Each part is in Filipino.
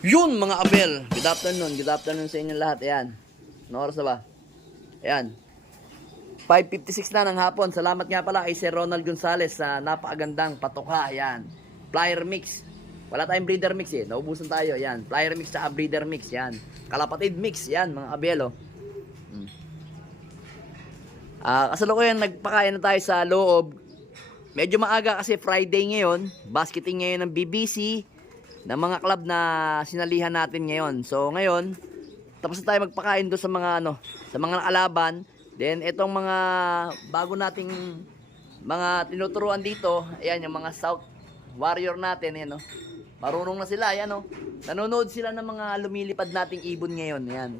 Yun mga abel, good afternoon sa inyo lahat. Ayan, ano oras na ba? Ayan, 5:56 na ng hapon. Salamat nga pala kay Sir Ronald Gonzales sa napakagandang patukha. Ayan, flyer mix. Wala tayong breeder mix eh, naubusan tayo. Ayan, flyer mix at breeder mix. Ayan, kalapatid mix. Ayan mga abel oh. Kasalukuyan nagpakain na tayo sa loob. Medyo maaga kasi Friday ngayon, basketing ngayon ng BBC, ng mga club na sinalihan natin ngayon. So ngayon, tapos na tayo magpakain doon sa mga sa mga nakalaban. Then itong mga bago nating mga tinuturuan dito, ayan yung mga South Warrior natin, ayan oh. Marunong na sila, ayan oh. Nanonood sila ng mga lumilipad nating ibon ngayon, ayan.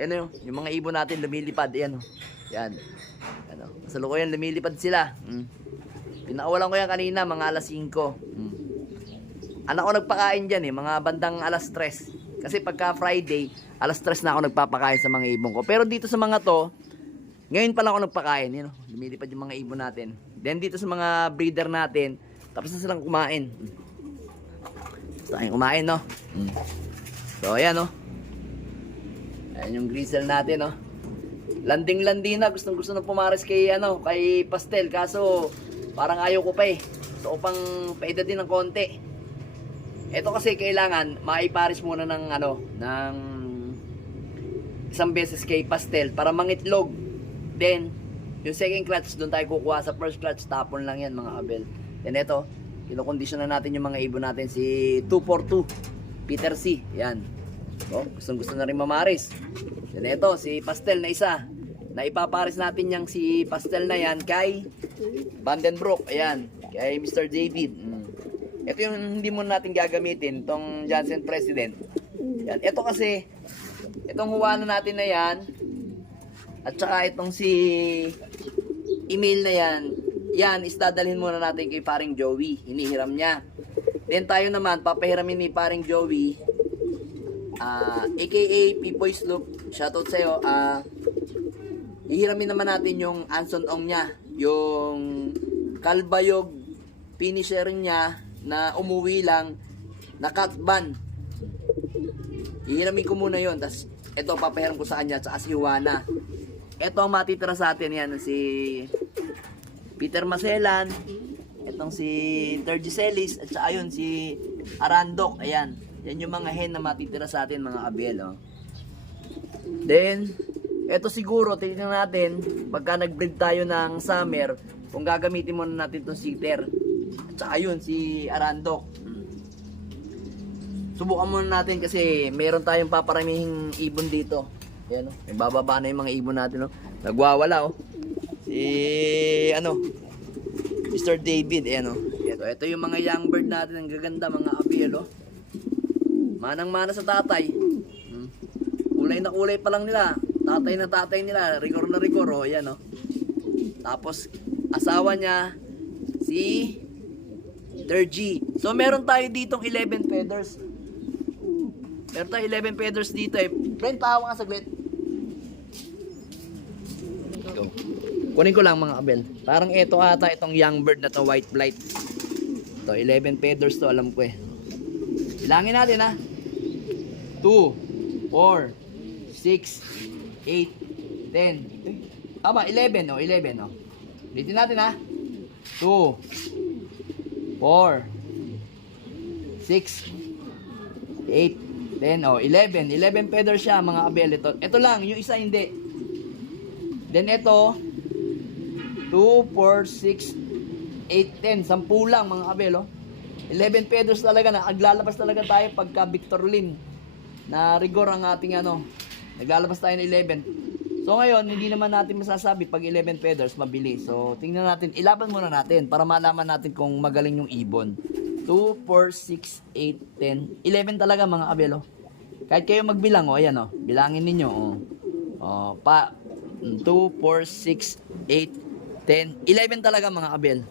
Ayan oh, yung mga ibon natin lumilipad, ayan oh. Ayan. Ano, kasalukuyan lumilipad sila. Pinakawalan ko yan kanina, mga alas 5. Anak ko nagpakain dyan eh, mga bandang alas 3. Kasi pagka Friday, alas 3 na ako nagpapakain sa mga ibon ko. Pero dito sa mga to, ngayon pa lang ako nagpakain. You know, lumilipad yung mga ibon natin. Then dito sa mga breeder natin, tapos na silang kumain. Tapos tayong kumain, no? So, ayan, no? Ayan yung grizzle natin, no? Landing-landi na. Gustong-gusto na pumares kay, kay Pastel. Kaso, parang ayaw ko pa eh. So, pang paedad din ng konti. Ito kasi kailangan maipares muna ng ng isang beses kay Pastel para mangitlog. Then yung second clutch doon tayo kukuha, sa first clutch tapon lang yan mga abel. Then ito, kinokondisyon na natin yung mga ibon natin, si 242 Peter C. Yan. So, gustong-gusto na rin mamaris. Then ito, si Pastel na isa. Na ipapares natin yang si Pastel na yan kay Vandenbroek. Ayan, kay Mr. David. Ito yung hindi muna natin gagamitin, itong Johnson President. Yan. Ito kasi, itong huwanan natin na yan, at saka itong si email na yan, yan, isdadalhin muna natin kay paring Joey. Hinihiram niya. Then tayo naman, papahiramin ni paring Joey, aka Pipoy Sloop, shoutout sa'yo. Ihiramin naman natin yung Anson Ong niya, yung Kalbayog finisher niya, na umuwi lang na catban. Hihiramin ko muna yon. Tapos ito papahiram ko sa kanya sa si Juana. Ito ang matitira sa atin yan, si Peter Maselan, itong si Tergiselis, at saka yun si Arandok. Ayan, yan yung mga hen na matitira sa atin mga abel oh. Then ito siguro tingnan natin pagka nag-breed tayo ng summer, kung gagamitin muna natin itong sitter. Tsaka yun, si Arandok. Subukan muna natin kasi meron tayong paparamihing ibon dito. Ayan o, bababa na yung mga ibon natin o. Nagwawala o. Si Mr. David, ayan o. Ito yung mga young bird natin, ang gaganda mga abiel o. Manang-mana sa tatay. Kulay na kulay pa lang nila. Tatay na tatay nila, rigor na rigor o. Ayan o. Tapos asawa niya si Tergy. So meron tayo ditong 11 feathers. Meron tayo 11 feathers dito eh. Friend, tawa ka saglit. Go. Kunin ko lang mga abel. Parang ito ata itong young bird na to, white blight. Ito, 11 feathers to, alam ko eh. Bilangin natin ha. 2, 4, 6, 8, 10. Tama, 11 no, 11 no. Ulitin natin ha. 2, 4, 6, 8, 10, 11. 11 feathers siya mga abel. Ito lang, yung isa hindi. Then ito, 2, 4, 6, 8, 10. 10 lang mga abel. 11 feathers talaga na. Aglalabas talaga tayo pagka Victor Lin. Na rigor ang ating naglalabas tayo ng 11. So ngayon, hindi naman natin masasabi pag 11 feathers mabili. So tingnan natin, ilaban muna natin para malaman natin kung magaling yung ibon. 2, 4, 6, 8, 10. 11 talaga mga abel. Kahit kayo magbilang ayan bilangin ninyo oh. 2, 4, 6, 8, 10. 11 talaga mga abel.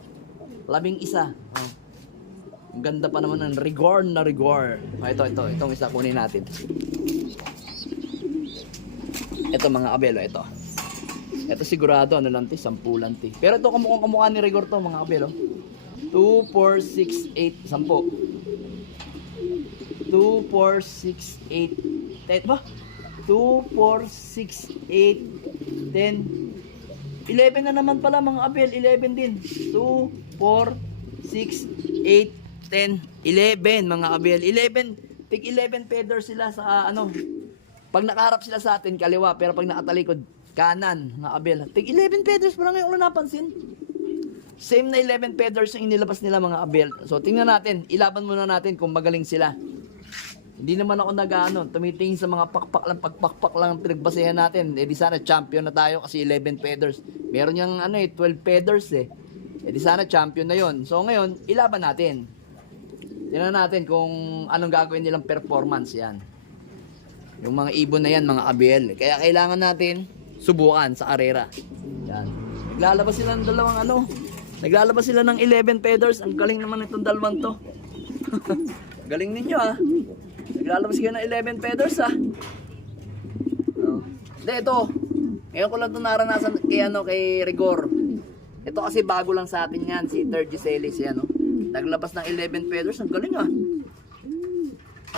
11 isa. Ang ganda pa naman ng rigor na rigor. Itong isa kunin natin. Ito mga abelo, ito. Ito sigurado, 10 lang. Pero ito kamukha ni rigor to mga abelo. 2, 4, 6, 8, 10. 2, 4, 6, 8, 10 ba? 2, 4, 6, 8, 10, 11 na naman pala mga abel, 11 din. 2, 4, 6, 8, 10, 11 mga abel. 11, tig 11 feathers sila sa ano. Pag nakaharap sila sa atin, kaliwa. Pero pag nakatalikod, kanan mga abel. Tig 11 feathers, parang ngayon ko lang napansin. Same na 11 feathers yung inilabas nila mga abel. So tingnan natin, ilaban muna natin kung magaling sila. Hindi naman ako tumitingin sa mga pagpakpak lang ang pinagbasehan natin. Eh di sana champion na tayo kasi 11 feathers. Meron yung 12 feathers eh. Eh di sana champion na yon. So ngayon, ilaban natin. Tingnan natin kung anong gagawin nilang performance yan. Yung mga ibon na yan, mga abel. Kaya kailangan natin subukan sa karera. Yan. Naglalabas sila ng dalawang Naglalabas sila ng 11 feathers. Ang galing naman itong dalawang to. Galing ninyo ah. Naglalabas kayo ng 11 feathers ah. Oh. Hindi, ito. Ngayon ko lang ito naranasan kay Rigor. Ito kasi bago lang sa atin yan. Si Third Giselis yan. Naglabas ng 11 feathers. Ang galing ah.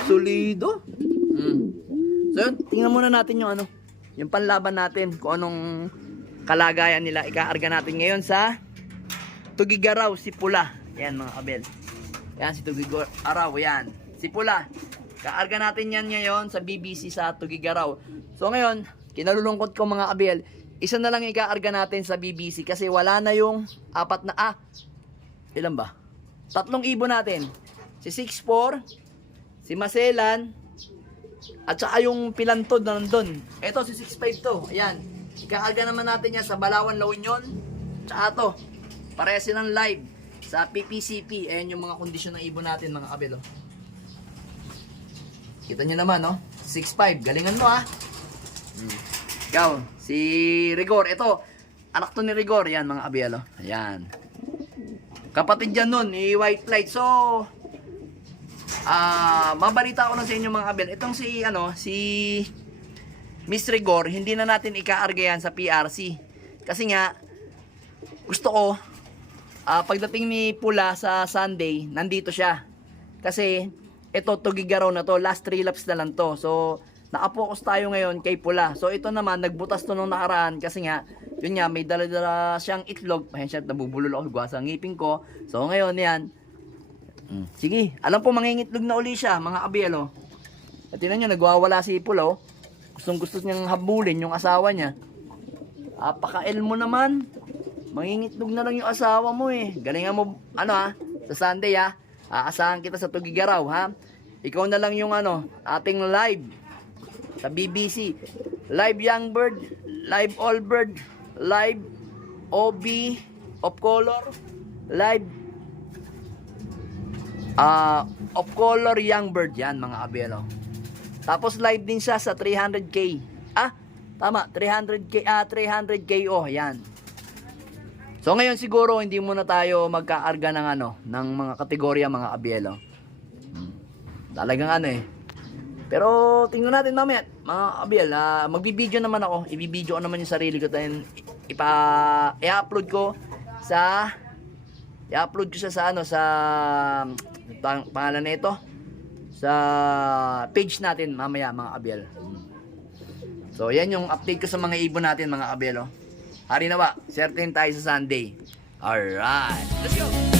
Solido. So yun, tingnan muna natin yung yung panlaban natin. Kung anong kalagayan nila. Ikaarga natin ngayon sa Tugigaraw, si Pula. Yan mga kabel. Yan si Tugigaraw. Yan. Si Pula. Kaarga natin yan ngayon sa BBC sa Tugigaraw. So ngayon, kinalulungkot ko mga kabel, isa na lang ikaarga natin sa BBC kasi wala na yung apat na, ilan ba? 3 ibon natin. Si 6'4", si Maselan, at saka yung Pilantod na nandun. Ito si 6'5" to. Ayan. Ikaarga naman natin yan sa Balawan, La Union. Tsaka to. Pareha silang live sa PPCP. Ayan yung mga kondisyon ng ibon natin mga kabel. Kita nyo naman, 6'5". Galingan mo, Ikaw, si Rigor. Ito, anak to ni Rigor. Yan, mga abel, Ayan. Kapatid yan nun, ni White Flight. So, mabalita ko lang sa inyo, mga abel. Itong si Miss Rigor, hindi na natin ikaarga yan sa PRC. Kasi nga, gusto ko, pagdating ni Pula sa Sunday, nandito siya. Kasi, ito Tugigaraw na to, last 3 laps na lang to. So, nakapokus tayo ngayon kay Pula. So, ito naman, nagbutas to nung nakaraan kasi nga, yun nga, may dala-dala siyang itlog. Ayun siya, nabubulol ako sa ngipin ko. So, ngayon, yan. Sige, alam po, mangingitlog na uli siya, mga abel, At tinan nyo, nagwawala si Pula, Gustong-gusto niyang habulin yung asawa niya. Pakael mo naman. Mangingitlog na lang yung asawa mo eh. Galingan mo, sa Sunday aasahan kita sa Tugigaraw, Ikaw na lang yung ating live sa BBC. Live Young Bird, live All Bird, live OB of Color, live of Color Young Bird. Yan mga abel. Tapos live din siya sa 300K. Tama, 300K, 300K yan. So ngayon siguro hindi muna tayo magkaarga ng ng mga kategorya mga abel. Talagang Pero tingnan natin mamaya, mga abel, magbibideo naman ako. Ibibideo ko naman yung sarili ko then i-upload ko sa sa pangalan na ito sa page natin mamaya mga abel. So yan yung update ko sa mga ibon natin mga abel. Hari na ba? Certain tayo sa Sunday. Alright, let's go!